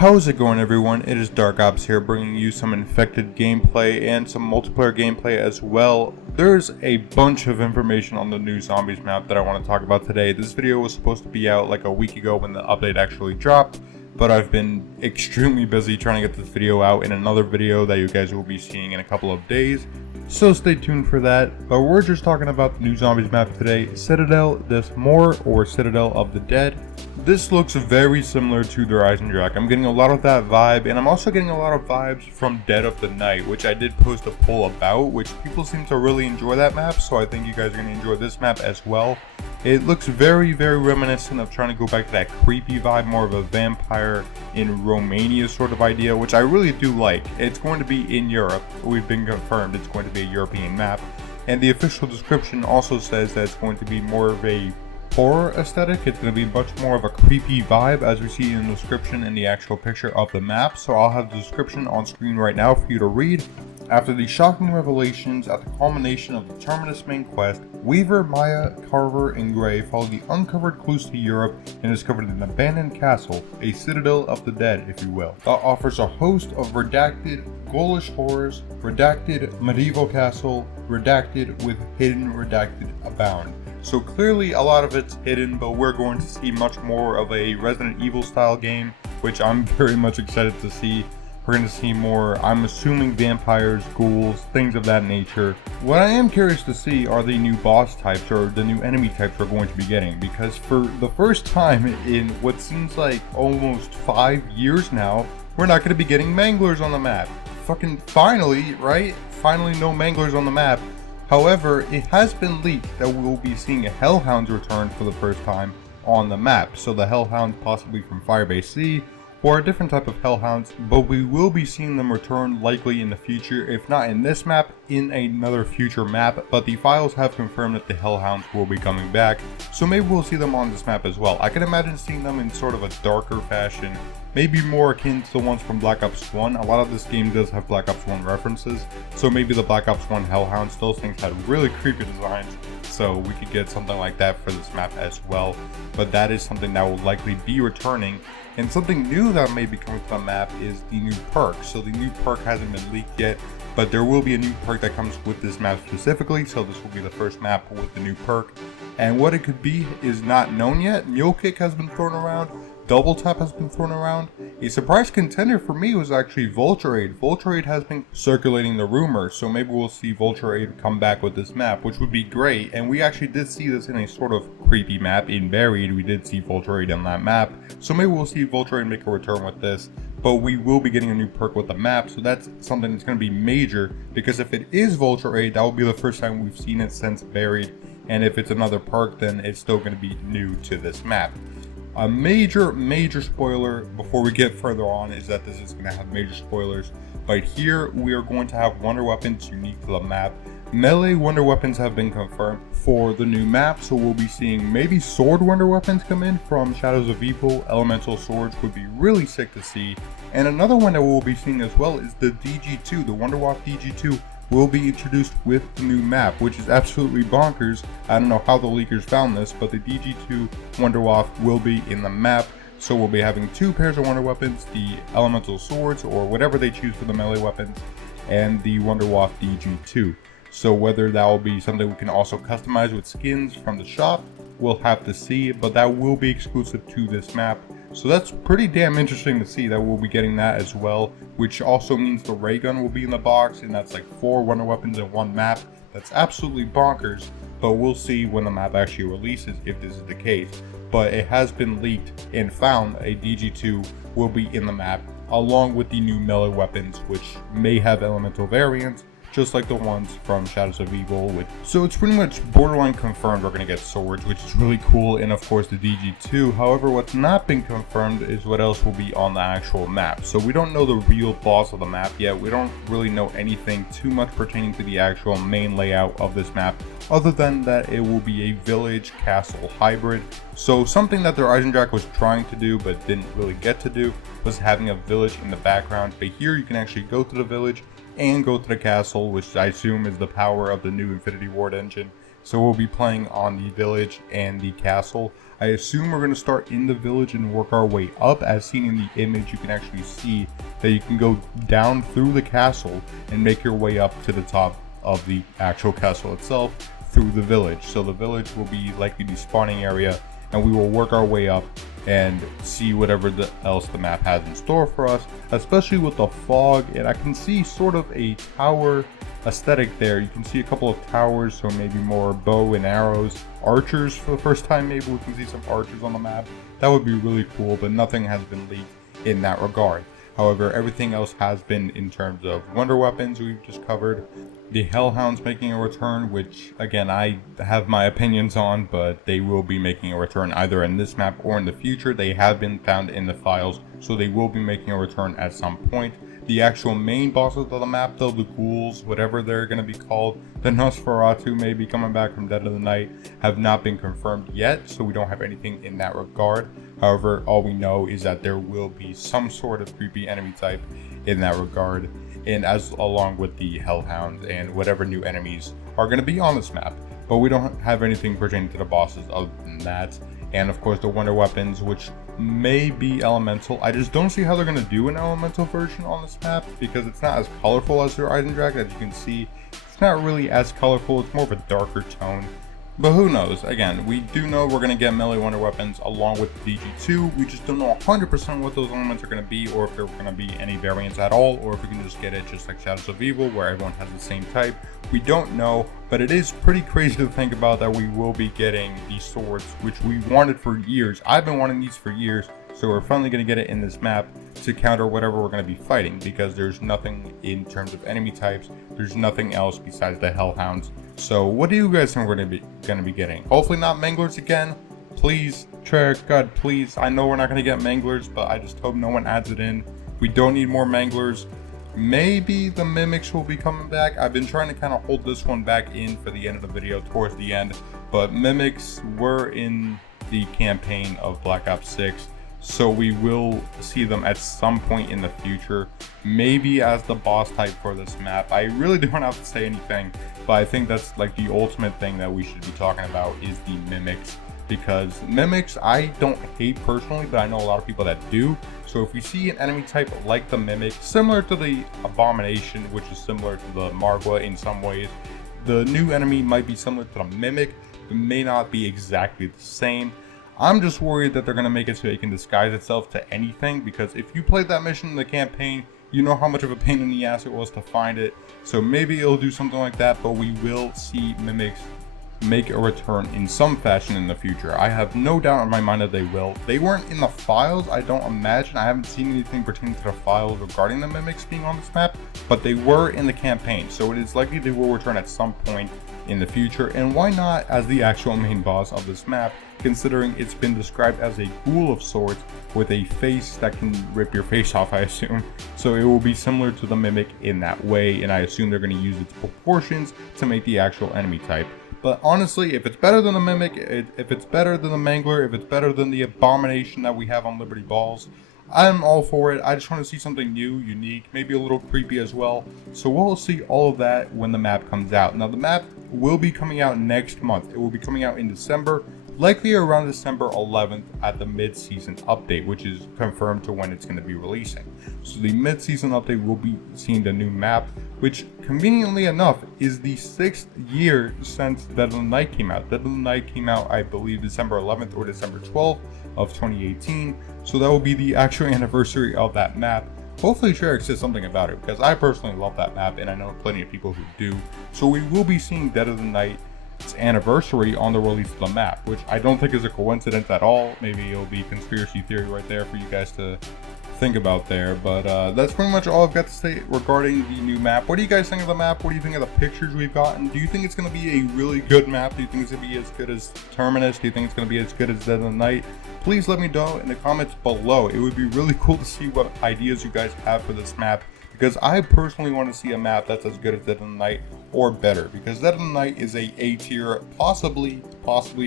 How's it going, everyone? It is Dark Ops here, bringing you some infected gameplay and some multiplayer gameplay as well. There's a bunch of information on the new zombies map that I want to talk about today. This video was supposed to be out like a week ago when the update actually dropped, but I've been extremely busy trying to get this video out in another video that you guys will be seeing in a couple of days. So stay tuned for that, but we're just talking about the new zombies map today, Citadelle des Morts, or Citadel of the Dead. This looks very similar to the Eisendrache. I'm getting a lot of that vibe, and I'm also getting a lot of vibes from Dead of the Night, which I did post a poll about, which people seem to really enjoy that map, so I think you guys are going to enjoy this map as well. It looks very reminiscent of trying to go back to that creepy vibe, more of a vampire in Romania sort of idea, which I really do like. It's going to be in Europe. We've been confirmed it's going to be a European map. And the official description also says that it's going to be more of a horror aesthetic. It's going to be much more of a creepy vibe, as we see in the description and the actual picture of the map. So I'll have the description on screen right now for you to read. After the shocking revelations at the culmination of the Terminus main quest, Weaver, Maya, Carver, and Gray follow the uncovered clues to Europe and discovered an abandoned castle, a citadel of the dead, if you will, that offers a host of redacted, ghoulish horrors, redacted medieval castle, redacted with hidden redacted abound. So clearly a lot of it's hidden, but we're going to see much more of a Resident Evil style game, which I'm very much excited to see. We're going to see more, I'm assuming, vampires, ghouls, things of that nature. What I am curious to see are the new boss types, or the new enemy types we're going to be getting, because for the first time in what seems like almost 5 years now, we're not going to be getting manglers on the map. Fucking finally, right? Finally no manglers on the map. However, it has been leaked that we will be seeing a Hellhounds return for the first time on the map. So the Hellhounds possibly from Firebase C, or a different type of Hellhounds, but we will be seeing them return likely in the future, if not in this map, in another future map. But the files have confirmed that the Hellhounds will be coming back, so maybe we'll see them on this map as well. I can imagine seeing them in sort of a darker fashion, maybe more akin to the ones from Black Ops 1. A lot of this game does have Black Ops 1 references, so maybe the Black Ops 1 Hellhounds, those things had really creepy designs, so we could get something like that for this map as well. But that is something that will likely be returning. And something new that may be coming to the map is the new perk. So the new perk hasn't been leaked yet, but there will be a new perk that comes with this map specifically. So this will be the first map with the new perk. And what it could be is not known yet. Mule Kick has been thrown around. Double Tap has been thrown around. A surprise contender for me was actually Vulture Aid. Vulture Aid has been circulating the rumors, so maybe we'll see Vulture Aid come back with this map, which would be great. And we actually did see this in a sort of creepy map in Buried. We did see Vulture Aid on that map, so maybe we'll see Vulture Aid make a return with this. But we will be getting a new perk with the map, so that's something that's going to be major, because if it is Vulture Aid, that will be the first time we've seen it since Buried. And if it's another perk, then it's still going to be new to this map. A major spoiler before we get further on is that this is going to have major spoilers, but here we are going to have wonder weapons unique to the map. Melee wonder weapons have been confirmed for the new map, so we'll be seeing maybe sword wonder weapons come in from Shadows of Evil. Elemental swords would be really sick to see. And another one that we'll be seeing as well is the DG2, the Wonderwaff DG2. Will be introduced with the new map, which is absolutely bonkers. I don't know how the leakers found this, but the DG2 Wonderwaff will be in the map. So we'll be having two pairs of wonder weapons, the elemental swords or whatever they choose for the melee weapons, and the Wonderwaff DG2. So whether that will be something we can also customize with skins from the shop, we'll have to see, but that will be exclusive to this map. So that's pretty damn interesting to see that we'll be getting that as well, which also means the ray gun will be in the box, and that's like 4 wonder weapons in one map. That's absolutely bonkers, but we'll see when the map actually releases if this is the case. But it has been leaked and found a DG2 will be in the map, along with the new melee weapons, which may have elemental variants, just like the ones from Shadows of Evil. So it's pretty much borderline confirmed we're going to get swords, which is really cool, and of course the DG2. However, what's not been confirmed is what else will be on the actual map. So we don't know the real boss of the map yet. We don't really know anything too much pertaining to the actual main layout of this map, other than that it will be a village castle hybrid. So something that their Eisendrache was trying to do but didn't really get to do was having a village in the background. But here you can actually go to the village and go to the castle, which I assume is the power of the new Infinity Ward engine. So we'll be playing on the village and the castle. I assume we're going to start in the village and work our way up. As seen in the image, you can actually see that you can go down through the castle and make your way up to the top of the actual castle itself through the village. So the village will be likely the spawning area, and we will work our way up and see whatever else the map has in store for us, especially with the fog. And I can see sort of a tower aesthetic there. You can see a couple of towers, so maybe more bow and arrows, archers for the first time. Maybe we can see some archers on the map. That would be really cool, but nothing has been leaked in that regard. However, everything else has been in terms of wonder weapons we've just covered. The Hellhounds making a return, which again I have my opinions on, but they will be making a return either in this map or in the future. They have been found in the files, so they will be making a return at some point. The actual main bosses of the map though, the ghouls, whatever they're going to be called, the Nosferatu may be coming back from Dead of the Night, have not been confirmed yet, so we don't have anything in that regard. However, all we know is that there will be some sort of creepy enemy type in that regard, and as along with the Hellhounds and whatever new enemies are going to be on this map. But we don't have anything pertaining to the bosses other than that. And of course the wonder weapons, which may be elemental. I just don't see how they're going to do an elemental version on this map, because it's not as colorful as their Eisendrache. As you can see, it's not really as colorful, it's more of a darker tone. But who knows? Again, we do know we're going to get melee wonder weapons along with the DG2. We just don't know 100% what those elements are going to be, or if there are going to be any variants at all, or if we can just get it just like Shadows of Evil where everyone has the same type. We don't know, but it is pretty crazy to think about that we will be getting these swords, which we wanted for years. I've been wanting these for years, so we're finally going to get it in this map to counter whatever we're going to be fighting, because there's nothing in terms of enemy types. There's nothing else besides the Hellhounds. So what do you guys think we're going to be getting? Hopefully not Manglers again. Please, Treyarch, God, please. I know we're not going to get Manglers, but I just hope no one adds it in. We don't need more Manglers. Maybe the Mimics will be coming back. I've been trying to kind of hold this one back in for the end of the video, towards the end. But Mimics were in the campaign of Black Ops 6. So we will see them at some point in the future, maybe as the boss type for this map. I really don't have to say anything, but I think that's like the ultimate thing that we should be talking about is the Mimics, because Mimics I don't hate personally, but I know a lot of people that do. So if we see an enemy type like the Mimic, similar to the Abomination, which is similar to the Margwa in some ways, the new enemy might be similar to the Mimic, but may not be exactly the same. I'm just worried that they're going to make it so it can disguise itself to anything, because if you played that mission in the campaign, you know how much of a pain in the ass it was to find it. So maybe it'll do something like that, but we will see Mimics make a return in some fashion in the future. I have no doubt in my mind that they will. They weren't in the files, I don't imagine. I haven't seen anything pertaining to the files regarding the Mimics being on this map, but they were in the campaign, so it is likely they will return at some point in the future. And why not as the actual main boss of this map, considering it's been described as a ghoul of sorts with a face that can rip your face off, I assume. So it will be similar to the Mimic in that way, and I assume they're going to use its proportions to make the actual enemy type. But honestly, if it's better than the Mimic, if it's better than the Mangler, if it's better than the Abomination that we have on Liberty Balls, I'm all for it. I just want to see something new, unique, maybe a little creepy as well. So we'll see all of that when the map comes out. Now the map will be coming out next month. It will be coming out in December, likely around December 11th at the mid-season update, which is confirmed to when it's going to be releasing. So the mid-season update will be seeing the new map, which conveniently enough is the 6th year since Dead of the Night came out. Dead of the Night came out, I believe, December 11th or December 12th of 2018. So that will be the actual anniversary of that map. Hopefully Treyarch says something about it, because I personally love that map and I know plenty of people who do. So we will be seeing Dead of the Night's anniversary on the release of the map, which I don't think is a coincidence at all. Maybe it'll be conspiracy theory right there for you guys to think about there. But that's pretty much all I've got to say regarding the new map. What do you guys think of the map? What do you think of the pictures we've gotten? Do you think it's going to be a really good map? Do you think it's going to be as good as Terminus? Do you think it's going to be as good as Dead of the Night? Please let me know in the comments below. It would be really cool to see what ideas you guys have for this map, because I personally want to see a map that's as good as Dead of the Night or better, because Dead of the Night is a A-tier, possibly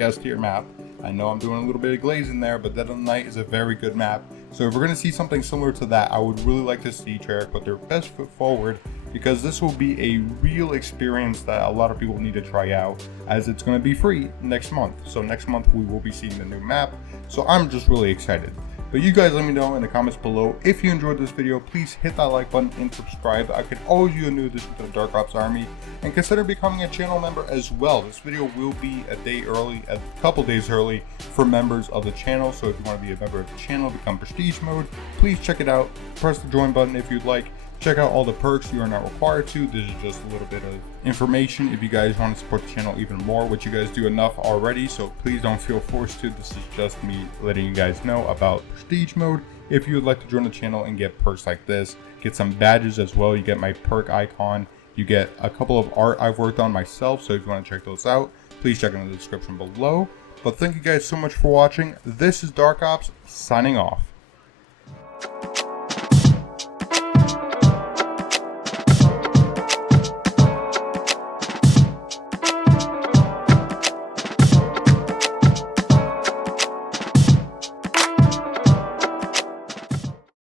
S-tier map. I know I'm doing a little bit of glaze in there, but Dead of the Night is a very good map. So if we're going to see something similar to that, I would really like to see Treyarch put their best foot forward because this will be a real experience that a lot of people need to try out, as it's going to be free next month. So next month we will be seeing the new map, so I'm just really excited. But you guys let me know in the comments below if you enjoyed this video. Please hit that like button and subscribe. I could always use a new addition to the Dark Ops army, and consider becoming a channel member as well. This video will be a couple days early for members of the channel. So if you want to be a member of the channel, become prestige mode, please check it out. Press the join button if you'd like. Check out all the perks. You are not required to. This is just a little bit of information if you guys want to support the channel even more, which you guys do enough already, so please don't feel forced to. This is just me letting you guys know about prestige mode. If you would like to join the channel and get perks like this, get some badges as well. You get my perk icon, you get a couple of art I've worked on myself, so if you want to check those out, please check in the description below. But thank you guys so much for watching. This is Dark Ops signing off.